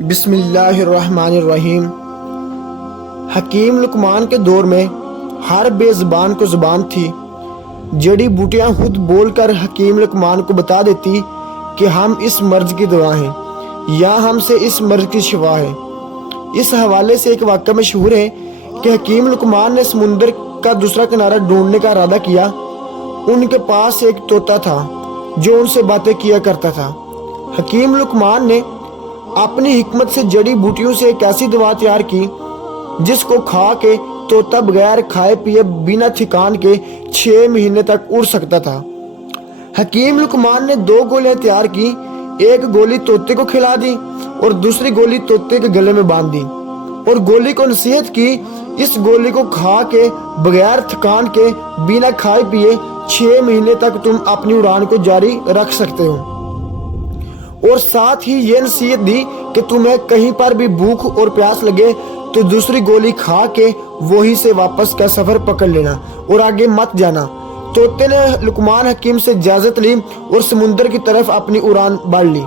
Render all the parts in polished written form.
بسم اللہ الرحمن الرحیم۔ حکیم لقمان کے دور میں ہر بے زبان کو زبان تھی۔ جڑی بوٹیاں خود بول کر حکیم لقمان کو بتا دیتی کہ ہم اس مرض کی دوا ہیں یا ہم سے اس مرض کی شفا ہے۔ اس حوالے سے ایک واقعہ مشہور ہے کہ حکیم لقمان نے سمندر کا دوسرا کنارہ ڈھونڈنے کا ارادہ کیا۔ ان کے پاس ایک طوطا تھا جو ان سے باتیں کیا کرتا تھا۔ حکیم لقمان نے اپنی حکمت سے جڑی بوٹیوں سے ایک ایسی دوا تیار کی جس کو کھا کے طوطا بغیر کھائے پیے بنا تھکان کے 6 مہینے تک اڑ سکتا تھا۔ حکیم لقمان نے 2 گولیاں تیار کی، ایک گولی طوطے کو کھلا دی اور دوسری گولی طوطے کے گلے میں باندھ دی، اور گولی کو نصیحت کی اس گولی کو کھا کے بغیر تھکان کے بنا کھائے پیے 6 مہینے تک تم اپنی اڑان کو جاری رکھ سکتے ہو، اور ساتھ ہی یہ نصیحت دی کہ تمہیں کہیں پر بھی بھوک اور پیاس لگے تو دوسری گولی کھا کے وہیں سے واپس کا سفر پکڑ لینا اور آگے مت جانا۔ طوطے نے لقمان حکیم سے اجازت لی اور سمندر کی طرف اپنی اڑان بڑھ لی۔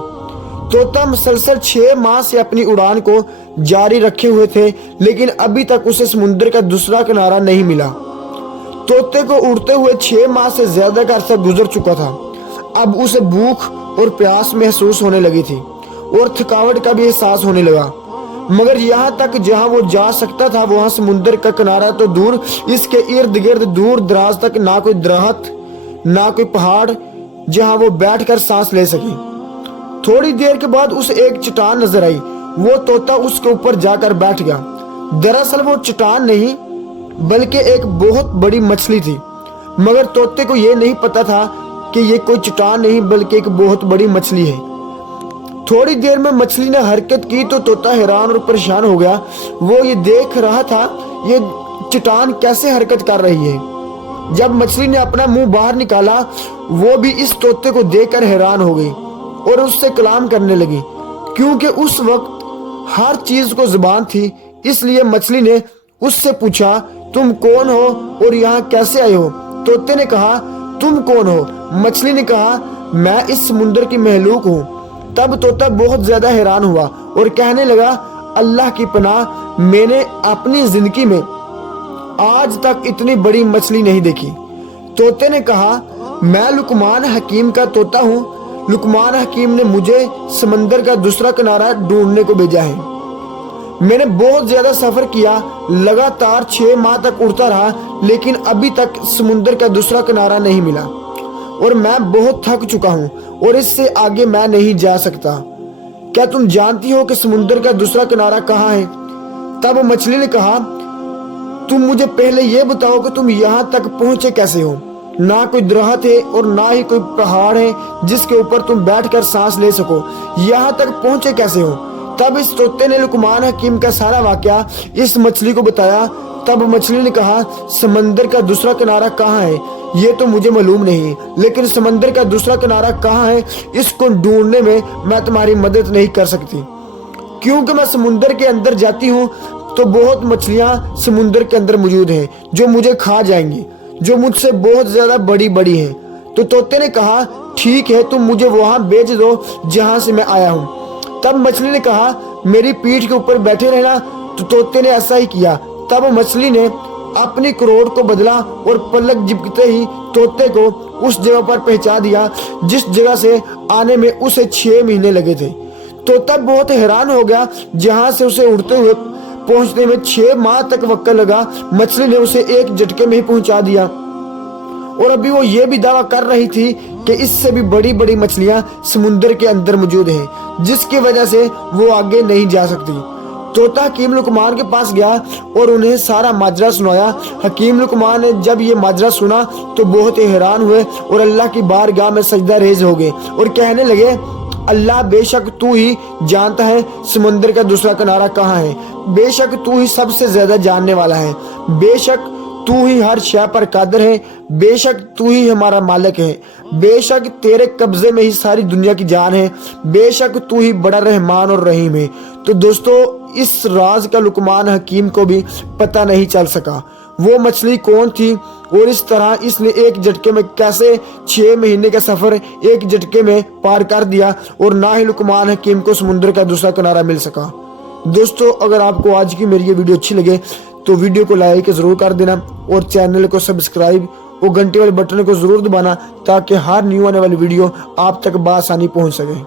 طوطا مسلسل 6 ماہ سے اپنی اڑان کو جاری رکھے ہوئے تھے، لیکن ابھی تک اسے سمندر کا دوسرا کنارہ نہیں ملا۔ طوطے کو اڑتے ہوئے 6 ماہ سے زیادہ کا عرصہ گزر چکا تھا۔ اب اسے بھوک اور پیاس محسوس ہونے لگی تھی اور تھکاوٹ کا بھی احساس ہونے لگا، مگر یہاں تک جہاں وہ جا سکتا تھا وہاں سمندر کا کنارہ تو دور، اس کے ارد گرد دور دراز تک نہ کوئی درخت نہ کوئی پہاڑ جہاں وہ بیٹھ کر سانس لے سکے۔ تھوڑی دیر کے بعد اسے ایک چٹان نظر آئی، وہ طوطا اس کے اوپر جا کر بیٹھ گیا۔ دراصل وہ چٹان نہیں بلکہ ایک بہت بڑی مچھلی تھی، مگر طوطے کو یہ نہیں پتا تھا کہ یہ کوئی چٹان نہیں بلکہ ایک بہت بڑی مچھلی ہے۔ تھوڑی دیر میں مچھلی نے حرکت کی تو طوطا حیران اور پریشان ہو گیا۔ وہ یہ دیکھ رہا تھا یہ چٹان کیسے حرکت کر رہی ہے۔ جب مچھلی نے اپنا منہ باہر نکالا وہ بھی اس طوطے کو دیکھ کر حیران ہو گئی اور اس سے کلام کرنے لگی۔ کیونکہ اس وقت ہر چیز کو زبان تھی، اس لیے مچھلی نے اس سے پوچھا تم کون ہو اور یہاں کیسے آئے ہو؟ طوطے نے کہا تم کون ہو؟ مچھلی نے کہا میں اس سمندر کی مخلوق ہوں۔ تب طوطا بہت زیادہ حیران ہوا اور کہنے لگا اللہ کی پناہ، میں نے اپنی زندگی میں آج تک اتنی بڑی مچھلی نہیں دیکھی۔ طوطے نے کہا میں لقمان حکیم کا طوطا ہوں، لقمان حکیم نے مجھے سمندر کا دوسرا کنارہ ڈھونڈنے کو بھیجا ہے۔ میں نے بہت زیادہ سفر کیا، لگاتار 6 ماہ تک اڑتا رہا، لیکن ابھی تک سمندر کا دوسرا کنارہ نہیں ملا اور میں بہت تھک چکا ہوں اور اس سے آگے میں نہیں جا سکتا۔ کیا تم جانتی ہو کہ سمندر کا دوسرا کنارہ کہاں ہے؟ تب مچھلی نے کہا تم مجھے پہلے یہ بتاؤ کہ تم یہاں تک پہنچے کیسے ہو؟ نہ کوئی درخت ہے اور نہ ہی کوئی پہاڑ ہے جس کے اوپر تم بیٹھ کر سانس لے سکو، یہاں تک پہنچے کیسے ہو؟ تب اس طوطے نے لقمان حکیم کا سارا واقعہ اس مچھلی کو بتایا۔ تب مچھلی نے کہا سمندر کا دوسرا کنارہ کہاں ہے یہ تو مجھے معلوم نہیں، لیکن سمندر کا دوسرا کنارہ کہاں ہے اس کو ڈھونڈنے میں میں تمہاری مدد نہیں کر سکتی، کیونکہ میں سمندر کے اندر جاتی ہوں تو بہت مچھلیاں سمندر کے اندر موجود ہیں جو مجھے کھا جائیں گی، جو مجھ سے بہت زیادہ بڑی بڑی ہیں۔ تو طوطے نے کہا ٹھیک ہے تم مجھے وہاں بھیج دو جہاں سے میں آیا ہوں۔ تب مچھلی نے کہا میری پیٹھ کے اوپر بیٹھے رہنا، تو طوطے نے ایسا ہی کیا۔ تب مچھلی نے اپنی کروڑ کو بدلا اور پلک جھپکتے ہی طوطے کو اس جگہ پر پہنچا دیا جس جگہ سے آنے میں اسے 6 مہینے لگے تھے۔ طوطا بہت حیران ہو گیا، جہاں سے اسے اڑتے ہوئے پہنچنے میں 6 ماہ تک وقت لگا مچھلی نے اسے ایک جھٹکے میں ہی پہنچا دیا، اور ابھی وہ یہ بھی دعویٰ کر رہی تھی کہ اس سے بھی بڑی بڑی مچھلیاں سمندر کے اندر موجود ہیں جس کی وجہ سے وہ آگے نہیں جا سکتی۔ طوطا حکیم لقمان کے پاس گیا اور انہیں سارا ماجرا سنایا۔ حکیم لقمان نے جب یہ ماجرا سنا تو بہت حیران ہوئے اور اللہ کی بارگاہ میں سجدہ ریز ہو گئے اور کہنے لگے اللہ بے شک تو ہی جانتا ہے سمندر کا دوسرا کنارہ کہاں ہے، بے شک تو ہی سب سے زیادہ جاننے والا ہے، بے شک تو ہی ہر شے پر قادر ہے، بے شک تو ہی ہمارا مالک ہے، بے شک تیرے قبضے میں ہی ساری دنیا کی جان ہے، بے شک تو ہی بڑا رحمان اور رحیم ہے۔ تو دوستو اس راز کا لقمان حکیم کو بھی پتہ نہیں چل سکا وہ مچھلی کون تھی اور اس طرح اس نے ایک جھٹکے میں کیسے 6 مہینے کا سفر ایک جھٹکے میں پار کر دیا اور نہ ہی لقمان حکیم کو سمندر کا دوسرا کنارہ مل سکا۔ دوستو اگر آپ کو آج کی میری یہ ویڈیو اچھی لگے تو ویڈیو کو لائک ضرور کر دینا اور چینل کو سبسکرائب اور گھنٹی والے بٹن کو ضرور دبانا تاکہ ہر نیو آنے والی ویڈیو آپ تک بآسانی پہنچ سکے۔